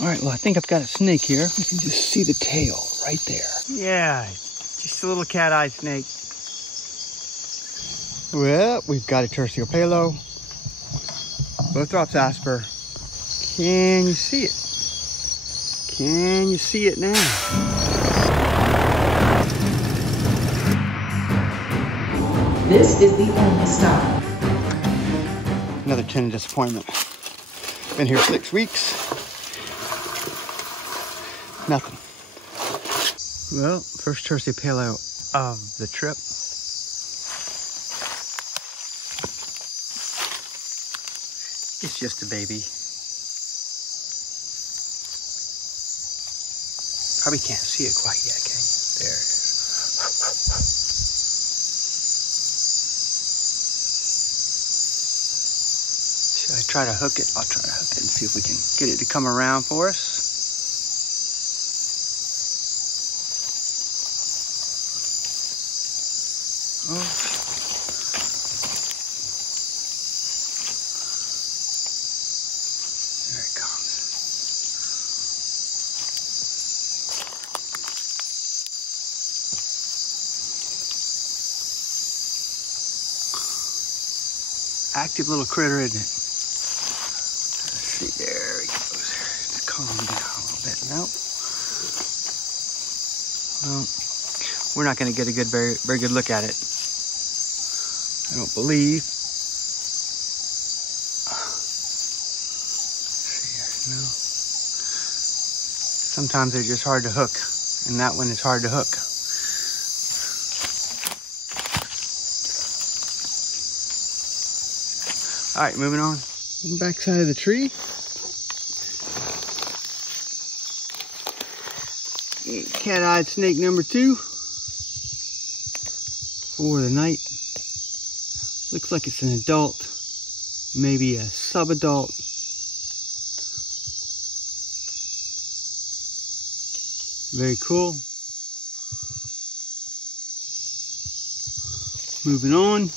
All right, well, I think I've got a snake here. You can just see the tail right there. Yeah, just a little cat-eyed snake. Well, we've got a terciopelo. Bothrops asper. Can you see it? Can you see it now? This is the only stop. Another tin of disappointment. Been here 6 weeks. Nothing. Well, first terciopelo of the trip. It's just a baby. Probably can't see it quite yet, can you? There it is. Should I try to hook it? I'll try to hook it and see if we can get it to come around for us. Oh. There it comes. Active little critter, isn't it? Let's see, there he goes. Just calm down a little bit. Nope. Well, we're not going to get a good, very good look at it. I don't believe. Let's see here. No. Sometimes they're just hard to hook, and that one is hard to hook. All right, moving on. Backside of the tree. Cat-eyed snake number 2 for the night. Looks like it's an adult, maybe a subadult. Very cool. Moving on.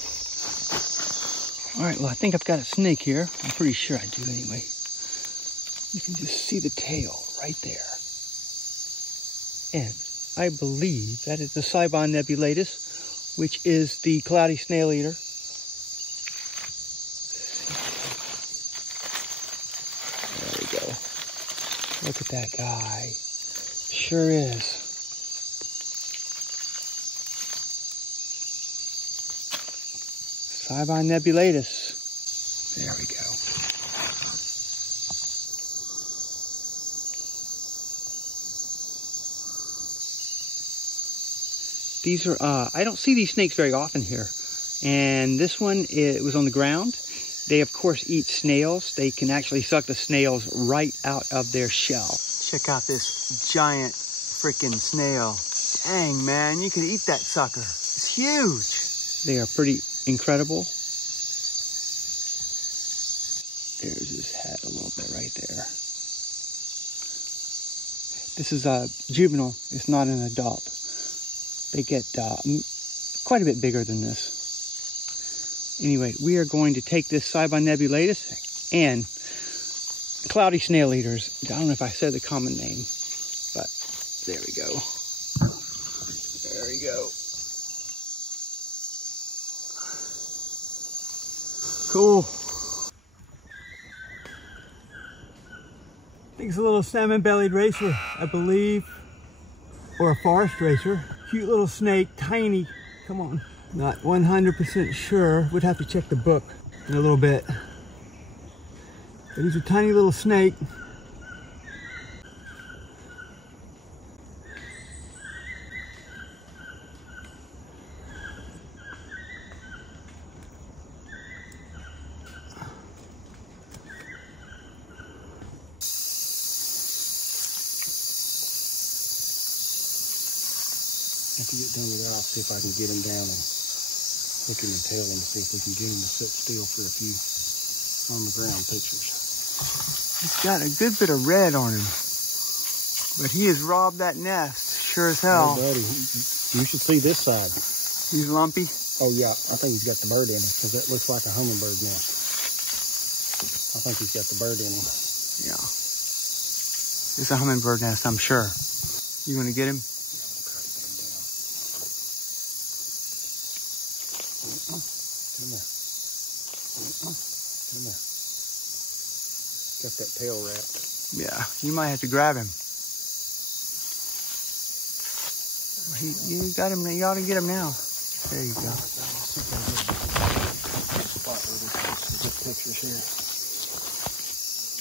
All right, well, I think I've got a snake here. I'm pretty sure I do anyway. You can just see the tail right there. And I believe that is the Cybon nebulatus, which is the cloudy snail eater. There we go. Look at that guy. Sure is. Cybon nebulatus. There we go. These are, I don't see these snakes very often here. And this one, it was on the ground. They, of course, eat snails. They can actually suck the snails right out of their shell. Check out this giant freaking snail. Dang, man, you could eat that sucker. It's huge. They are pretty incredible. There's his head a little bit right there. This is a juvenile. It's not an adult. They get quite a bit bigger than this. Anyway, we are going to take this Cybon nebulatus and cloudy snail eaters. I don't know if I said the common name, but there we go. There we go. Cool. I think it's a little salmon-bellied racer, I believe, or a forest racer. Cute little snake, tiny. Come on. Not 100% sure. Would have to check the book in a little bit. But he's a tiny little snake. After you get done with that, I'll see if I can get him down and hook him and tail him and see if we can get him to sit still for a few on the ground pictures. He's got a good bit of red on him, but he has robbed that nest, sure as hell. Oh, buddy, you should see this side. He's lumpy. Oh yeah, I think he's got the bird in him because it looks like a hummingbird nest. I think he's got the bird in him. Yeah. It's a hummingbird nest, I'm sure. You want to get him? Yeah, I'm gonna try to get him down. Come here. Come here. Got that tail wrapped. Yeah, you might have to grab him. You got him. You ought to get him now. There you go. Spot where we can get pictures here.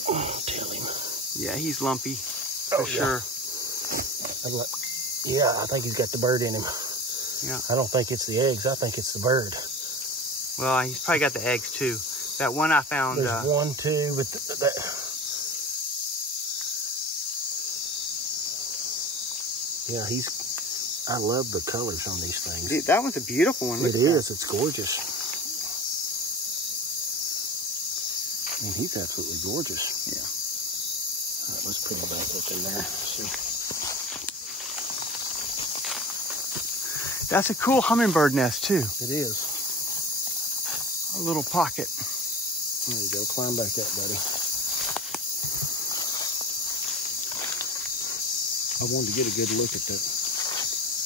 Oh, tell him. Yeah, he's lumpy for sure. Yeah, I think he's got the bird in him. Yeah. I don't think it's the eggs. I think it's the bird. Well, he's probably got the eggs too. That one I found. There's one, two, but that. Yeah, I love the colors on these things. Dude, that one's a beautiful one. It is. It's gorgeous. And he's absolutely gorgeous. Yeah. All right, let's put him back up in there. See. That's a cool hummingbird nest too. It is. A little pocket. There you go. Climb back up, buddy. I wanted to get a good look at the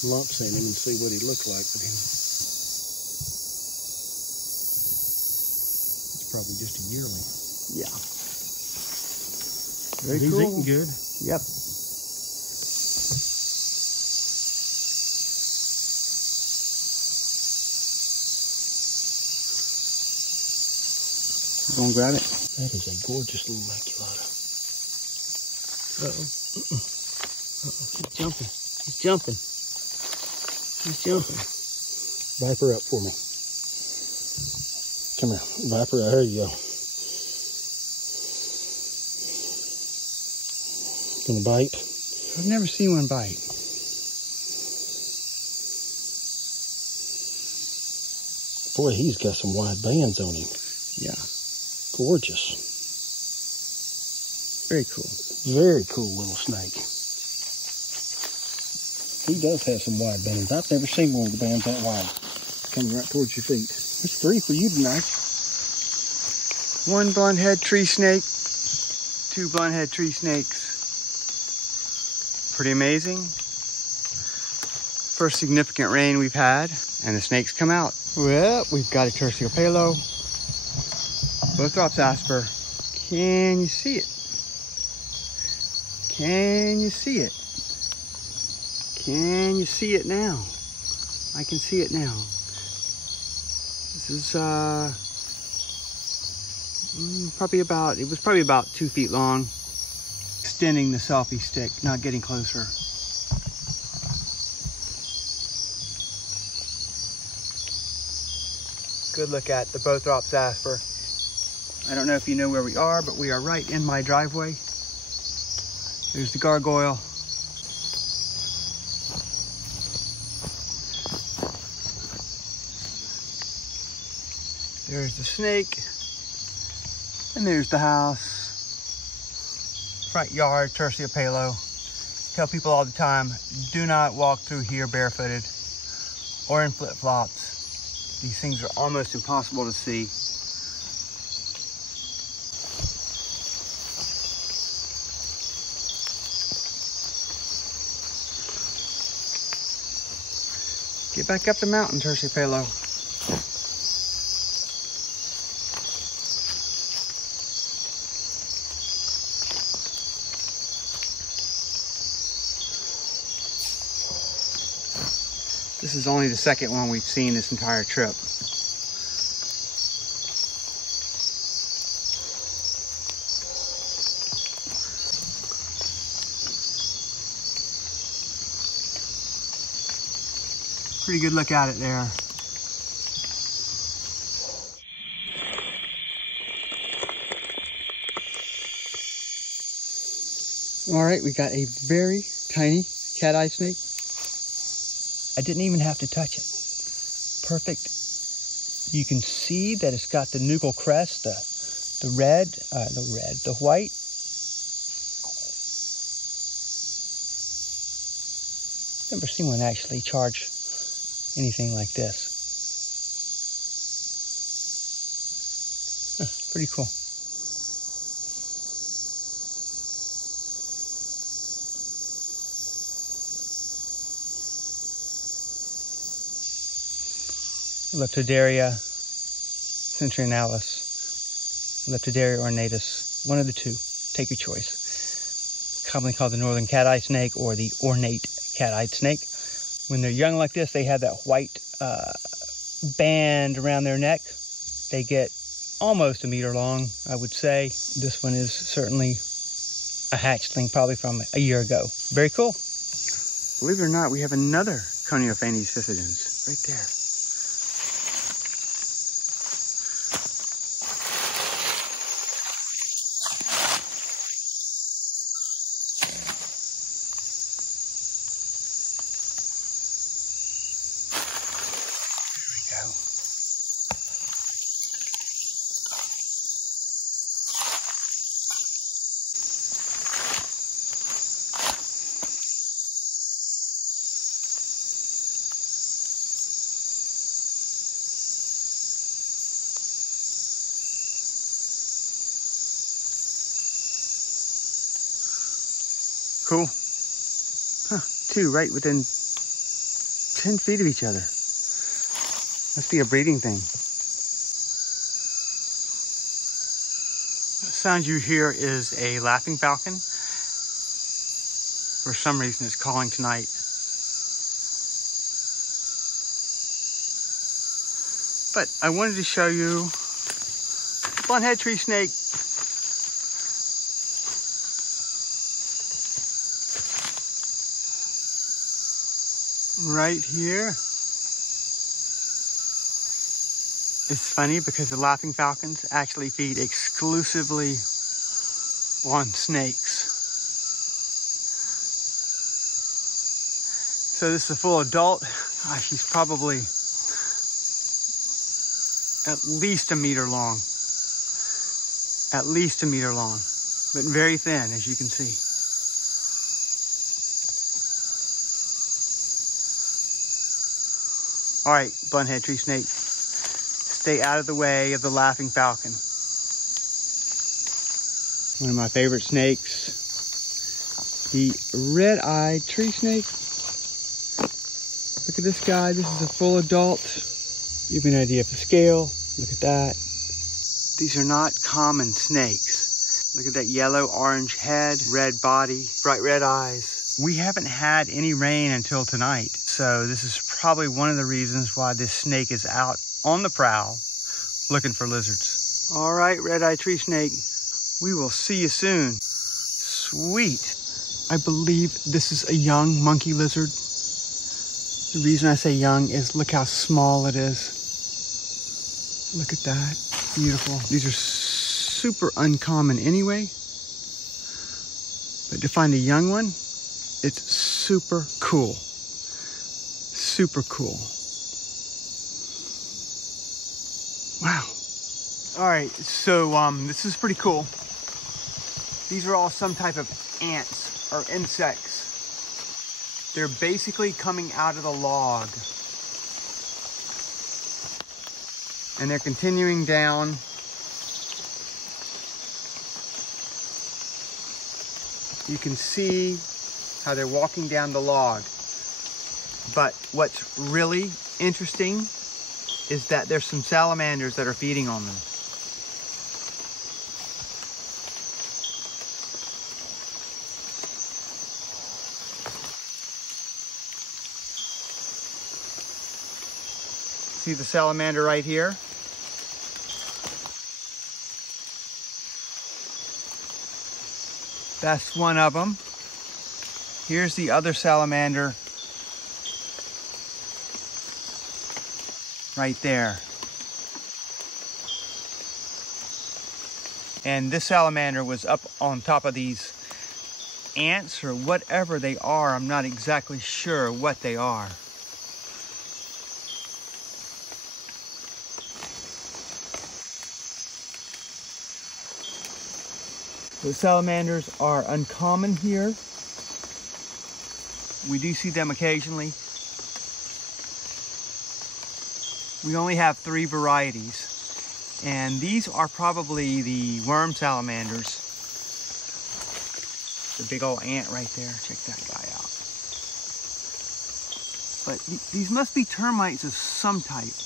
lumps in him and see what he looked like. But it's probably just a yearling. Yeah. Very He's cool. eating good. Yep. You gonna grab it? That is a gorgeous little maculata. Uh-oh. He's jumping. He's jumping. He's jumping. Viper up for me. Come here. Viper, there you go. Gonna bite? I've never seen one bite. Boy, he's got some wide bands on him. Yeah. Gorgeous. Very cool. Very cool little snake. He does have some wide bands. I've never seen one with the bands that wide. Coming right towards your feet. There's 3 for you tonight. 1 blonde-head tree snake, 2 blonde-head tree snakes. Pretty amazing. First significant rain we've had, and the snakes come out. Well, we've got a terciopelo, Bothrops asper. Can you see it? Can you see it? Can you see it now? I can see it now. This is it was probably about 2 feet long. Extending the selfie stick, not getting closer. Good look at the Bothrops asper. I don't know if you know where we are, but we are right in my driveway. There's the gargoyle. There's the snake. And there's the house. Front yard, terciopelo. Tell people all the time, do not walk through here barefooted or in flip-flops. These things are almost impossible to see. Get back up the mountain, terciopelo. This is only the second one we've seen this entire trip. Pretty good look at it there. All right, we got a very tiny cat-eye snake. I didn't even have to touch it. Perfect. You can see that it's got the nuchal crest, the white. Never seen one actually charge anything like this. Huh, pretty cool. Leptodaria centrinalis, Leptodaria ornatus, one of the two. Take your choice. Commonly called the northern cat-eyed snake or the ornate cat-eyed snake. When they're young like this, they have that white band around their neck. They get almost a meter long, I would say. This one is certainly a hatchling, probably from a year ago. Very cool. Believe it or not, we have another Coniophanies fifidens right there. Cool. Huh, two right within 10 feet of each other. Must be a breeding thing. The sound you hear is a laughing falcon. For some reason it's calling tonight. But I wanted to show you blunt-head tree snake. Right here. It's funny because the laughing falcons actually feed exclusively on snakes. So this is a full adult. She's probably at least a meter long. At least a meter long, but very thin, as you can see. All right, blunt-head tree snake, stay out of the way of the laughing falcon. One of my favorite snakes, the red-eyed tree snake. Look at this guy, this is a full adult. Give me an idea of the scale, look at that. These are not common snakes. Look at that yellow-orange head, red body, bright red eyes. We haven't had any rain until tonight, so this is probably one of the reasons why this snake is out on the prowl looking for lizards. All right, red-eyed tree snake, we will see you soon. Sweet. I believe this is a young monkey lizard. The reason I say young is look how small it is. Look at that, beautiful. These are super uncommon anyway, but to find a young one, it's super cool. Super cool. Wow. All right, so this is pretty cool. These are all some type of ants or insects. They're basically coming out of the log. And they're continuing down. You can see how they're walking down the log. But what's really interesting is that there's some salamanders that are feeding on them. See the salamander right here? That's one of them. Here's the other salamander right there. And this salamander was up on top of these ants or whatever they are. I'm not exactly sure what they are. The salamanders are uncommon here. We do see them occasionally. We only have 3 varieties. And these are probably the worm salamanders. The big old ant right there. Check that guy out. But these must be termites of some type.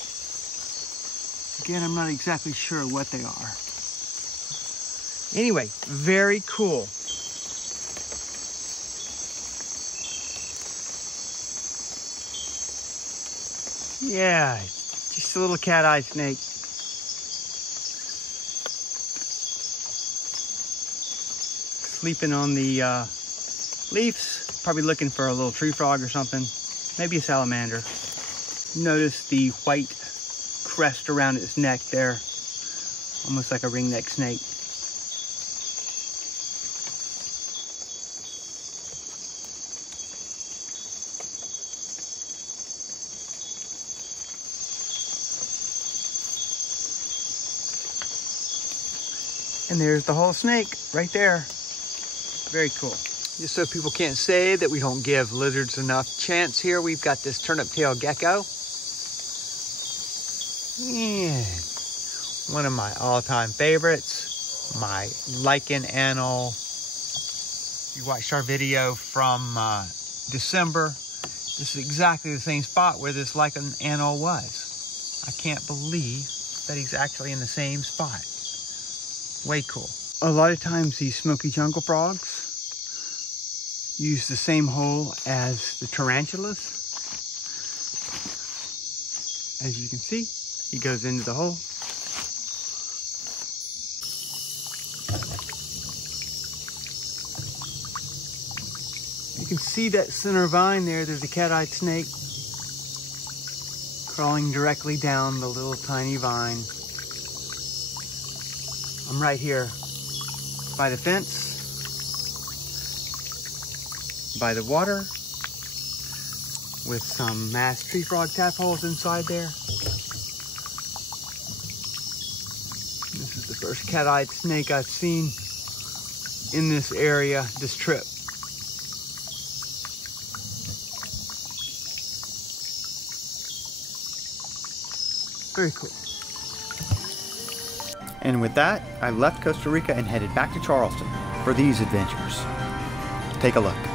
Again, I'm not exactly sure what they are. Anyway, very cool. Yeah, just a little cat-eyed snake. Sleeping on the leaves, probably looking for a little tree frog or something. Maybe a salamander. Notice the white crest around its neck there. Almost like a ringneck snake. And there's the whole snake right there. Very cool. Just so people can't say that we don't give lizards enough chance here, we've got this turnip-tailed gecko. And one of my all-time favorites, my lichen anole. You watched our video from December. This is exactly the same spot where this lichen anole was. I can't believe that he's actually in the same spot. Way cool. A lot of times these smoky jungle frogs use the same hole as the tarantulas. As you can see, he goes into the hole. You can see that center vine there. There's a cat-eyed snake crawling directly down the little tiny vine. I'm right here by the fence, by the water, with some mass tree frog tadpoles inside there. This is the first cat-eyed snake I've seen in this area this trip. Very cool. And with that, I left Costa Rica and headed back to Charleston for these adventures. Take a look.